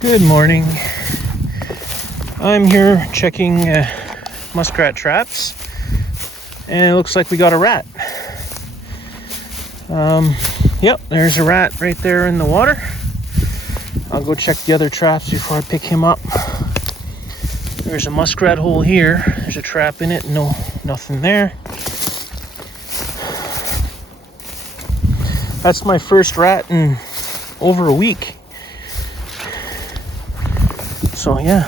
Good morning. I'm here checking muskrat traps, and it looks like we got a rat. Yep, there's a rat right there in the water. I'll go check the other traps before I pick him up. There's a muskrat hole here. There's a trap in it. No, nothing there. That's my first rat in over a week. So yeah,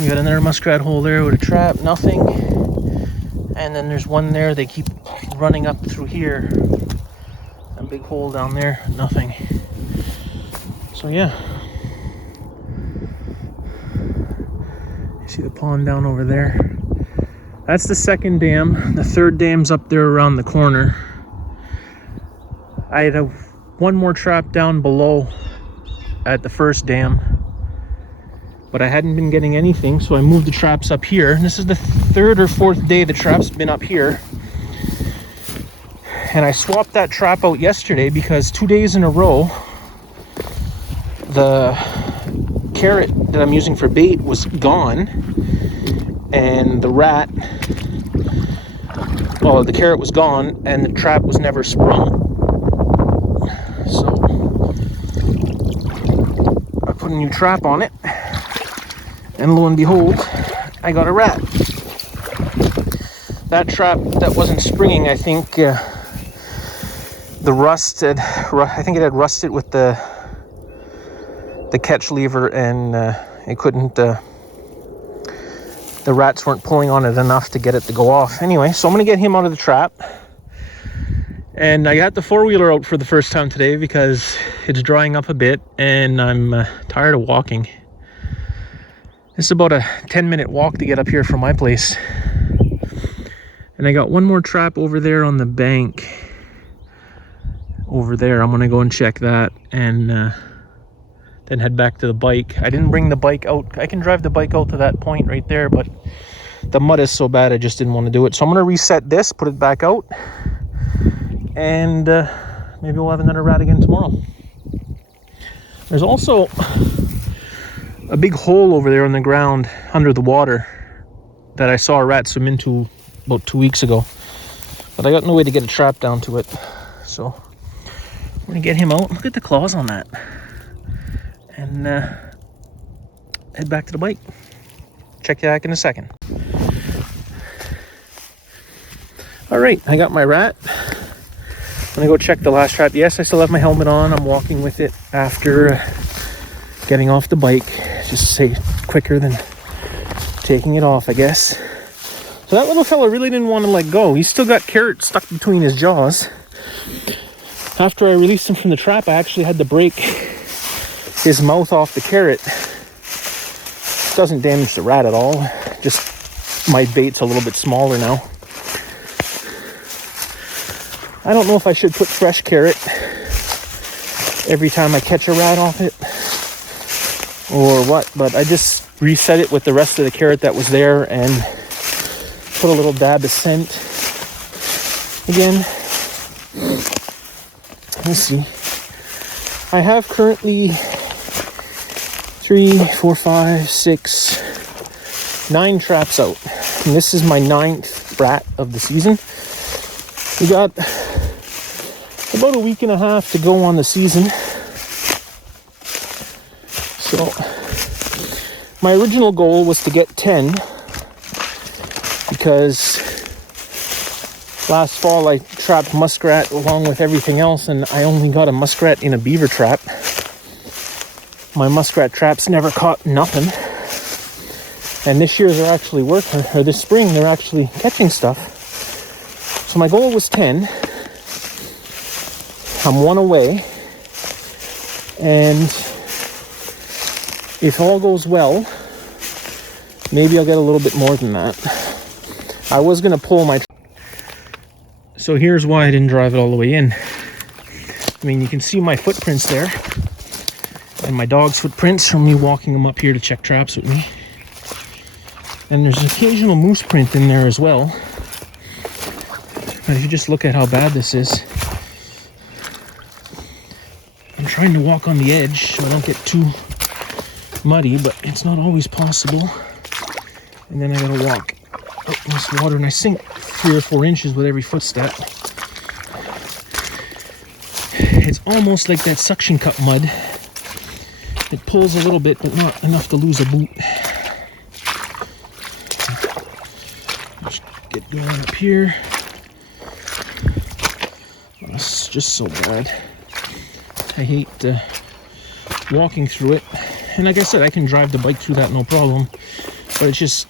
we got another muskrat hole there with a trap, nothing. And then there's one there, they keep running up through here. A big hole down there, nothing. So yeah. You see the pond down over there? That's the second dam. The third dam's up there around the corner. I had one more trap down below at the first dam, but I hadn't been getting anything, so I moved the traps up here. And this is the third or fourth day the trap's been up here. And I swapped that trap out yesterday because 2 days in a row, the carrot that I'm using for bait was gone. And the rat, well, the carrot was gone and the trap was never sprung. So I put a new trap on it. And lo and behold, I got a rat. That trap that wasn't springing, I think the rust had, I think it had rusted with the catch lever, and it couldn't, the rats weren't pulling on it enough to get it to go off. Anyway, so I'm gonna get him out of the trap. And I got the four-wheeler out for the first time today because it's drying up a bit and I'm tired of walking. It's about a 10-minute walk to get up here from my place. And I got one more trap over there on the bank. Over there, I'm gonna go and check that and then head back to the bike. I didn't bring the bike out. I can drive the bike out to that point right there, but the mud is so bad I just didn't want to do it. So I'm gonna reset this, put it back out, and maybe we'll have another rat again tomorrow. There's also a big hole over there on the ground under the water that I saw a rat swim into about 2 weeks ago, but I got no way to get a trap down to it. So I'm gonna get him out. Look at the claws on that, and head back to the bike. Check you back in a second. All right, I got my rat. I'm gonna go check the last trap. Yes, I still have my helmet on. I'm walking with it after getting off the bike, just to say quicker than taking it off, I guess. So that little fella really didn't want to let go. He's still got carrot stuck between his jaws. After I released him from the trap, I actually had to break his mouth off the carrot. It doesn't damage the rat at all. Just my bait's a little bit smaller now. I don't know if I should put fresh carrot every time I catch a rat off it or what, but I just reset it with the rest of the carrot that was there and put a little dab of scent again. Let's see. I have currently 3, 4, 5, 6, 9 traps out. And this is my 9th rat of the season. We got about a week and a half to go on the season. So my original goal was to get 10 because last fall I trapped muskrat along with everything else, and I only got a muskrat in a beaver trap. My muskrat traps never caught nothing. And this year they're actually working, or this spring they're actually catching stuff. So my goal was 10. I'm 1 away. And if all goes well, maybe I'll get a little bit more than that. I was going to pull my... So here's why I didn't drive it all the way in. I mean, you can see my footprints there. And my dog's footprints from me walking them up here to check traps with me. And there's an occasional moose print in there as well. But if you just look at how bad this is, I'm trying to walk on the edge so I don't get too muddy, but it's not always possible. And then I gotta walk out in this water, and I sink 3 or 4 inches with every footstep. It's almost like that suction cup mud. It pulls a little bit, but not enough to lose a boot. Just get going up here. It's just so bad. I hate walking through it. And like I said, I can drive the bike through that no problem. But it's just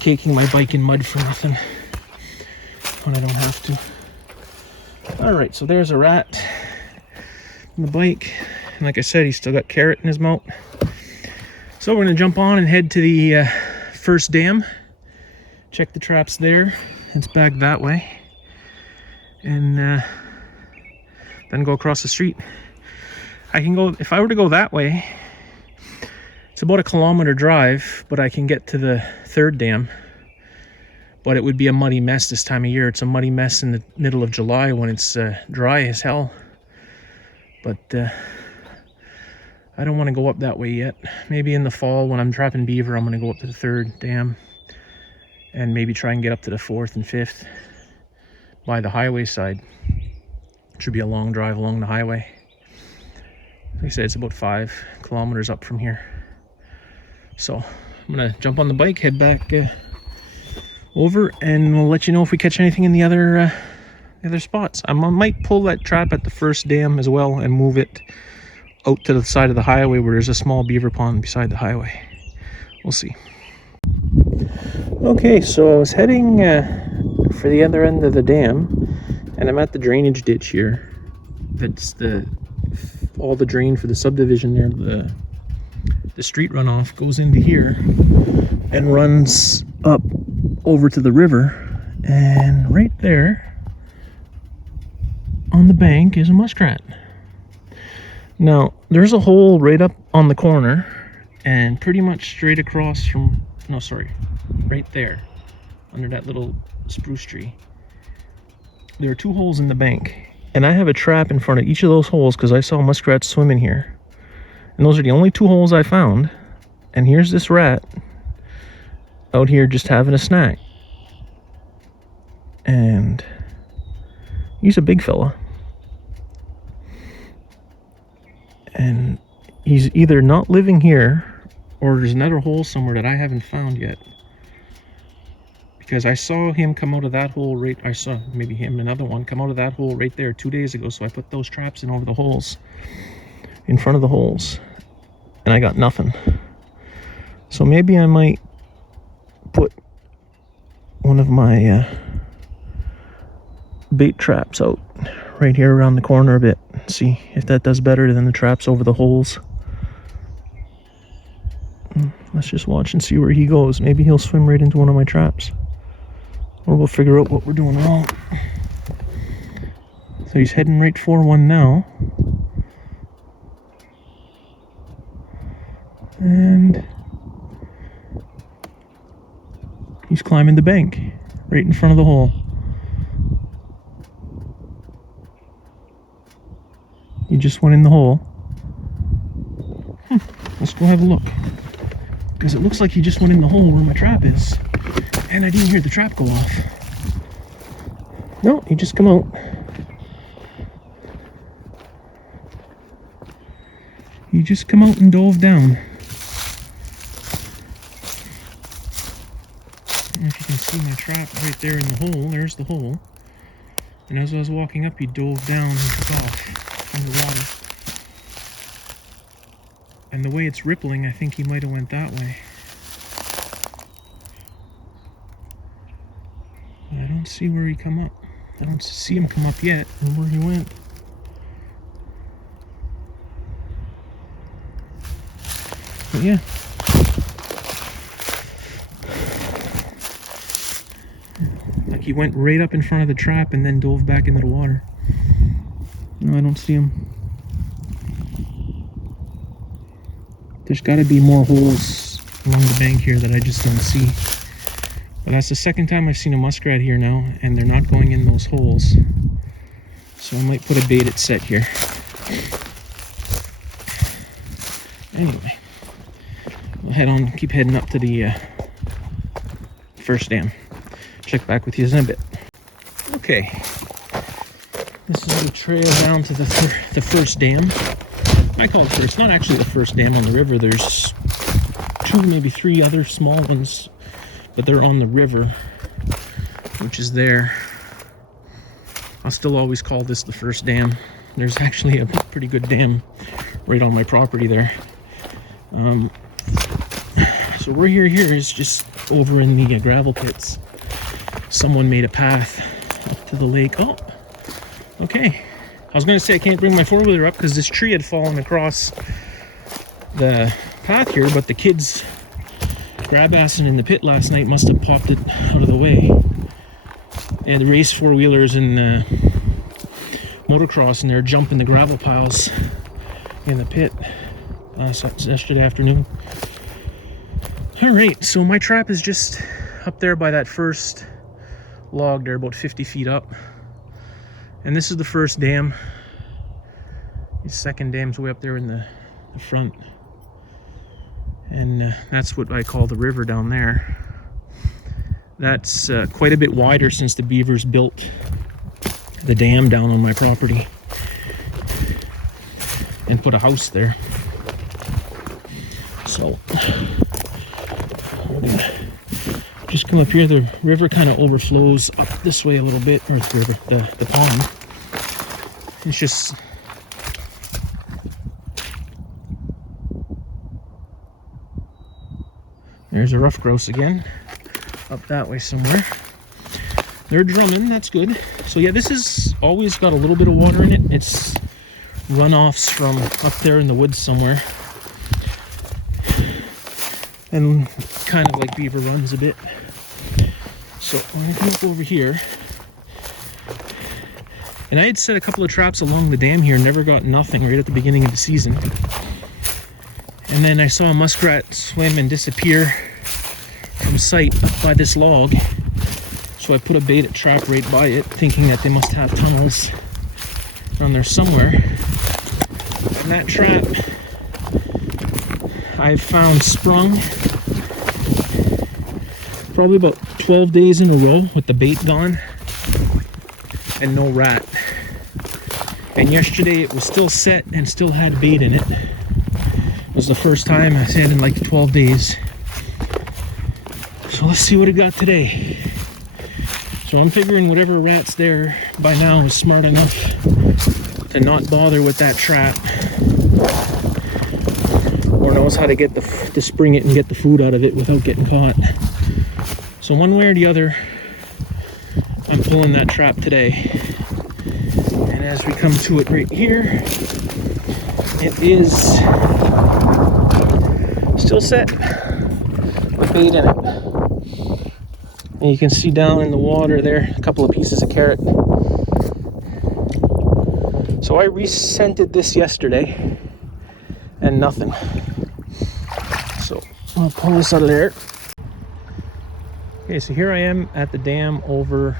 caking my bike in mud for nothing when I don't have to. Alright, so there's a rat on the bike. And like I said, he's still got carrot in his mouth. So we're going to jump on and head to the first dam. Check the traps there. It's back that way. And then go across the street. I can go, if I were to go that way, it's about a kilometer drive, but I can get to the third dam. But it would be a muddy mess this time of year. It's a muddy mess in the middle of July when it's dry as hell. But I don't want to go up that way yet. Maybe in the fall when I'm trapping beaver, I'm going to go up to the third dam and maybe try and get up to the fourth and fifth by the highway side. It should be a long drive along the highway. Like I said, it's about 5 kilometers up from here. So I'm going to jump on the bike, head back over, and we'll let you know if we catch anything in the other spots. I might pull that trap at the first dam as well and move it out to the side of the highway where there's a small beaver pond beside the highway. We'll see. Okay, so I was heading for the other end of the dam, and I'm at the drainage ditch here. That's all the drain for the subdivision there. The street runoff goes into here and runs up over to the river, and right there on the bank is a muskrat. Now there's a hole right up on the corner, and pretty much straight across from, no sorry, right there under that little spruce tree, there are 2 holes in the bank, and I have a trap in front of each of those holes because I saw muskrats swimming here, and those are the only 2 holes I found. And here's this rat out here just having a snack, and he's a big fella, and he's either not living here or there's another hole somewhere that I haven't found yet, because I saw him come out of that hole right, I saw maybe him, another one, come out of that hole right there 2 days ago. So I put those traps in over the holes, in front of the holes, and I got nothing. So maybe I might put one of my bait traps out right here around the corner a bit. See if that does better than the traps over the holes. Let's just watch and see where he goes. Maybe he'll swim right into one of my traps, or we'll figure out what we're doing wrong. So he's heading right for one now, and he's climbing the bank right in front of the hole. He just went in the hole. Let's go have a look, because it looks like he just went in the hole where my trap is, and I didn't hear the trap go off. No, he just come out. He just come out and dove down. I don't know if you can see my trap right there in the hole. There's the hole. And as I was walking up, he dove down and took off in the water. And the way it's rippling, I think he might have went that way. But I don't see where he come up. I don't see him come up yet, and where he went. But yeah. Like he went right up in front of the trap and then dove back into the water. No, I don't see him. There's got to be more holes along the bank here that I just don't see. But that's the second time I've seen a muskrat here now, and they're not going in those holes. So I might put a baited set here. Anyway, we'll keep heading up to the first dam. Check back with you in a bit. Okay, this is the trail down to the first dam. I call it first, not actually the first dam on the river. There's 2, maybe 3 other small ones, but they're on the river, which is there. I'll still always call this the first dam. There's actually a pretty good dam right on my property there. So we're here is just over in the gravel pits. Someone made a path up to the lake. Oh, okay. I was going to say I can't bring my 4-wheeler up because this tree had fallen across the path here, but the kids grab-assing in the pit last night must have popped it out of the way. And the race 4-wheelers and motocross, and they're jumping the gravel piles in the pit yesterday afternoon. Alright, so my trap is just up there by that first log there, about 50 feet up. And this is the first dam. The second dam's way up there in the front. And that's what I call the river down there. That's quite a bit wider since the beavers built the dam down on my property and put a house there. So we're gonna just come up here. The river kind of overflows up this way a little bit, or the river, the pond. It's just there's a rough grouse again, up that way somewhere. They're drumming, that's good. So yeah, this has always got a little bit of water in it. It's runoffs from up there in the woods somewhere. And kind of like beaver runs a bit. So I'm gonna come up over here. And I had set a couple of traps along the dam here, never got nothing right at the beginning of the season. And then I saw a muskrat swim and disappear from sight up by this log. So I put a baited trap right by it, thinking that they must have tunnels around there somewhere. And that trap I've found sprung probably about 12 days in a row with the bait gone and no rat. And yesterday it was still set and still had bait in it. It was the first time I said in like 12 days. So let's see what it got today. So I'm figuring whatever rat's there by now is smart enough to not bother with that trap, or knows how to get to spring it and get the food out of it without getting caught. So one way or the other, I'm pulling that trap today. And as we come to it right here, it is still set with bait in it. And you can see down in the water there a couple of pieces of carrot. So I rescented this yesterday and nothing. So I'll pull this out of there. Okay, so here I am at the dam over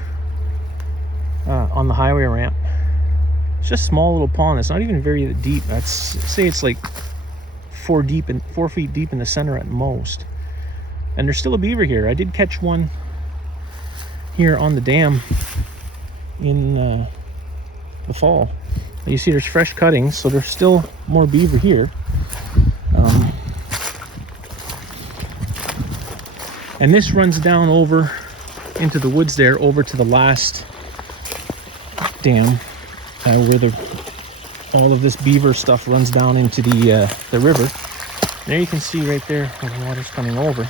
on the highway ramp. It's just a small little pond. It's not even very deep. I'd say it's like 4 feet deep in the center at most. And there's still a beaver here. I did catch one here on the dam in the fall. You see there's fresh cuttings, so there's still more beaver here. And this runs down over into the woods there, over to the last dam, where all of this beaver stuff runs down into the river. There you can see right there where the water's coming over.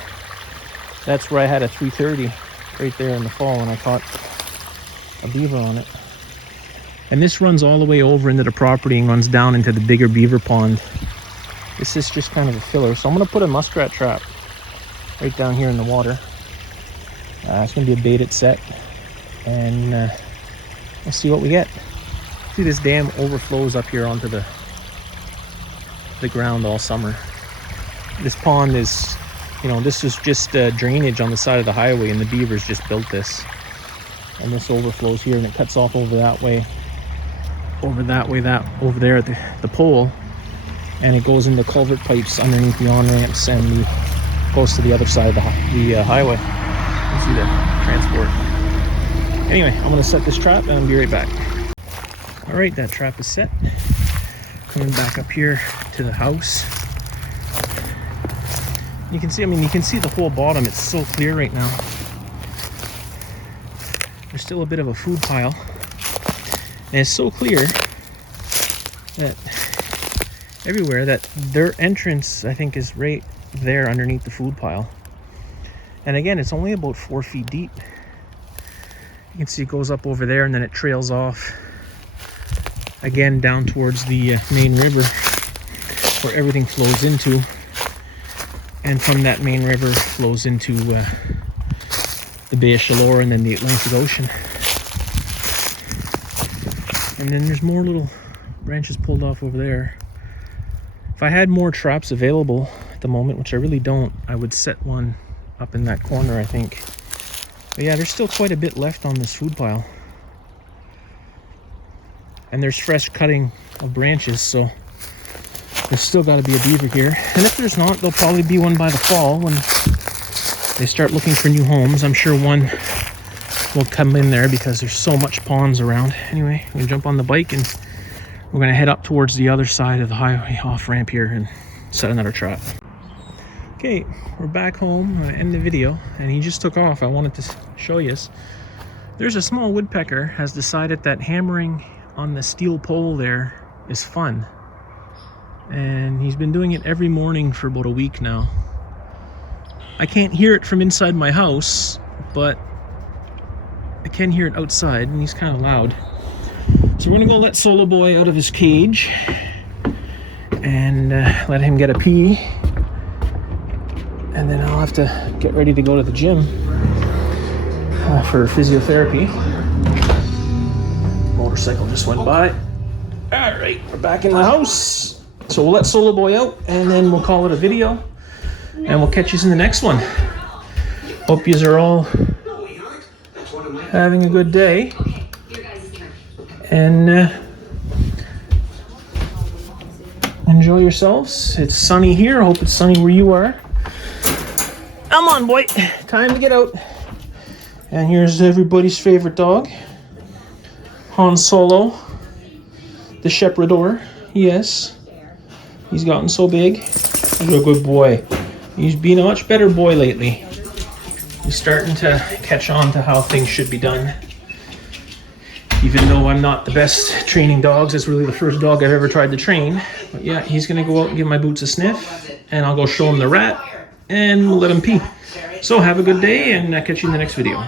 That's where I had a 330 right there in the fall when I caught a beaver on it. And this runs all the way over into the property and runs down into the bigger beaver pond. This is just kind of a filler. So I'm going to put a muskrat trap right down here in the water. It's going to be a baited set. And we'll see what we get. See, this dam overflows up here onto the ground all summer. This pond is, this is just drainage on the side of the highway, and the beavers just built this. And this overflows here and it cuts off over that way. over that way, that over there at the pole, and it goes into culvert pipes underneath the on-ramps and goes to the other side of the highway. You see the transport. Anyway, I'm gonna set this trap and I'll be right back. All right, that trap is set. Coming back up here to the house. You can see, you can see the whole bottom. It's so clear right now. There's still a bit of a food pile. And it's so clear that everywhere that their entrance, I think, is right there underneath the food pile. And again, it's only about 4 feet deep. You can see it goes up over there and then it trails off again down towards the main river where everything flows into. And from that main river flows into the Bay of Chaleur and then the Atlantic Ocean. And then there's more little branches pulled off over there. If I had more traps available at the moment, which I really don't, I would set one up in that corner, I think. But yeah, there's still quite a bit left on this food pile. And there's fresh cutting of branches, so there's still got to be a beaver here. And if there's not, there'll probably be one by the fall when they start looking for new homes. I'm sure one will come in there because there's so much ponds around. Anyway, I'm gonna jump on the bike and we're gonna head up towards the other side of the highway off ramp here and set another trap. Okay, we're back home. I'm gonna end the video, and he just took off. I wanted to show you this. There's a small woodpecker has decided that hammering on the steel pole there is fun. And he's been doing it every morning for about a week now. I can't hear it from inside my house, but I can hear it outside, and he's kind of loud. So we're gonna go let Solo Boy out of his cage and let him get a pee. And then I'll have to get ready to go to the gym for physiotherapy. Motorcycle just went by. All right, we're back in the house. So we'll let Solo Boy out and then we'll call it a video. And we'll catch you in the next one. Hope yous are all having a good day. And enjoy yourselves. It's sunny here. I hope it's sunny where you are. Come on, boy. Time to get out. And here's everybody's favorite dog, Han Solo, the Shepherdor. Yes, he's gotten so big. He's a good boy. He's been a much better boy lately. He's starting to catch on to how things should be done. Even though I'm not the best training dogs, it's really the first dog I've ever tried to train. But yeah, he's gonna go out and give my boots a sniff, and I'll go show him the rat, and we'll let him pee. So have a good day, and I'll catch you in the next video.